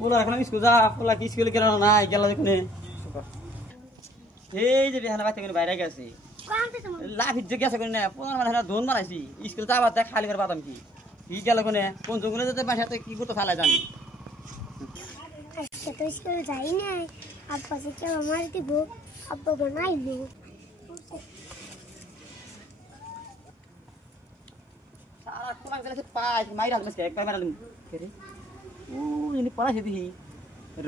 পোলা এখন স্কুল যা পোলা কি স্কুলে কেন নাই গেল দেখুন এই যে বিহানা বাচ্চা করে বাইরে গেছে লাফির যে গেছে কোনে পোলা মানে ধন মারাইছি স্কুল যাবার দেখ খালি করে বাদাম কি গেল কোনে কোন জঙ্গলে যেতে বাসাতে কি করতে ফালা জানি আজকে তো স্কুল যাই নাই আব্বা যে কেউ আমার দিব আব্বা বানাইলো সারা কোন গেছে পাঁচ মাইরা গেছে এক মাইরা করে ও ইনি পড়া সেদি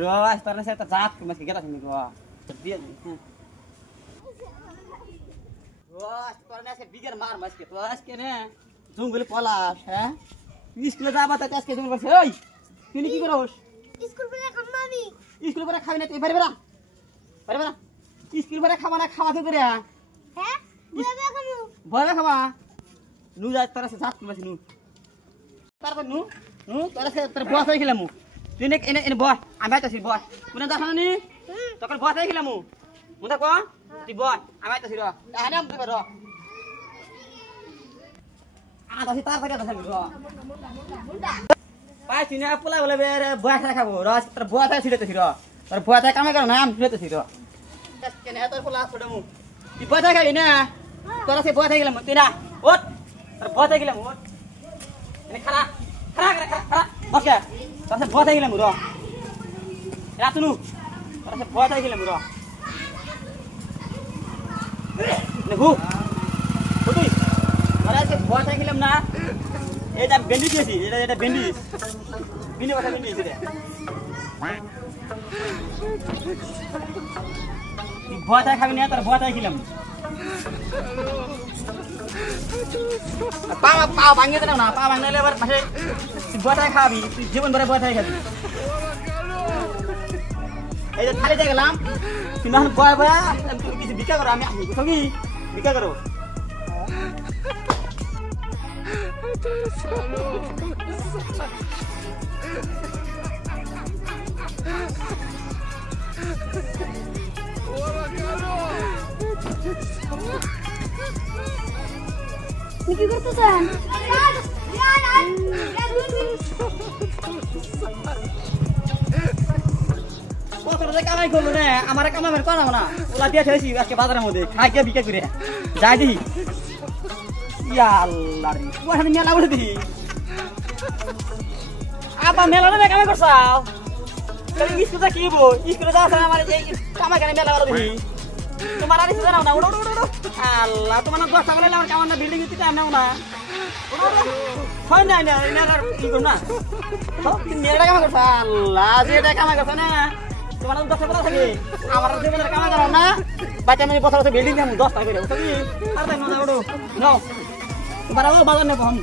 রাস তারনে সেটা জাত কমে গেলা তুমি গো দিয়ে রাস তারনে সে বিগের মার মাসকে তো আজকে নে জঙ্গলে পলাশ হ্যাঁ স্কুলে যাবা তো আজকে জঙ্গল বসে ওই তুই কি করস স্কুল পরে খাবো আমি স্কুল পরে খাবি না তুই পারবে না স্কুল পরে খাবা না খাওয়া কি করে হ্যাঁ বলে খাবো বলে খাবা নু যা তারা সে জাত কমে নু তারপর নু নু তারা সে তোর বস হয়ে গেলাম তুই নে এনে এনে বস আমি আইতাছি বস মনে দেখা না নি তখন বস হয়ে গেলাম মনে কো তুই বস আমি আইতাছি র আনে আমি র আদাছি তারপরে আদাছি র পাইছি না পোলা বলে রে বস খাবো র তোর বস হয়ে ছিড়তেছি র তোর বস কামে কর না আমি ছিড়তেছি র কেন তোর পোলা ছোট মু তুই বস খাবি না তোরা সে বস হয়ে গেলাম তুই না ওঠ তোর বস হয়ে গেলাম ওঠ এনে খারা খারা খারা বসে তোর সে বস হয়ে গেলাম র রাতুনু তোর সে বস হয়ে গেলাম র নেহু তুই তোরা সে বস হয়ে গেলাম না এটা বেন্ডি দিয়েছি এটা বেন্ডি বিনে কথা বেন্ডি দিয়েছি রে বস হয়ে খাবি না তোর বস হয়ে গেলাম পা ভাঙিয়ে দেন না পা ভাঙলে এবার পাশে বসায় খাবি তুই জীবন ভরে বসায় খাবি এই যে খালি গেলাম তুই না বয় বয়া কিছু ভিক্ষা করো আমি সঙ্গী ভিক্ষা করো কি করতেছেন কামাই করলো রে আমার কামাই বের করাবো না ওলা দিয়ে ঠেছি আজকে বাজারের মধ্যে খাই গিয়ে বিক্রি করে যাই দিই আল্লাহ রে ওখানে মেলা বলে দিই আবার মেলা না কামাই করছাও স্কুলে কি বো স্কুলে যাওয়া আমার এই কামাই কেন মেলা বলে দিই তোমার আর কিছু জানাও না উড়ো উড়ো উড়ো আল্লাহ তোমার না 10টা বলে আমার কামার না বিল্ডিং দিতে নাও না হয় না না এনার কি করব না সব মেয়েটা কামাই করছ আল্লাহ যেটা কামাই করছ না তোমার 10টা বলা থাকে আমার জীবনের কামাই করো না বাচ্চা মেয়ে বছর বিল্ডিং দাম 10টা করে বুঝছো কি আর তাই না উড়ো নাও তোমার বাজার নেব আমি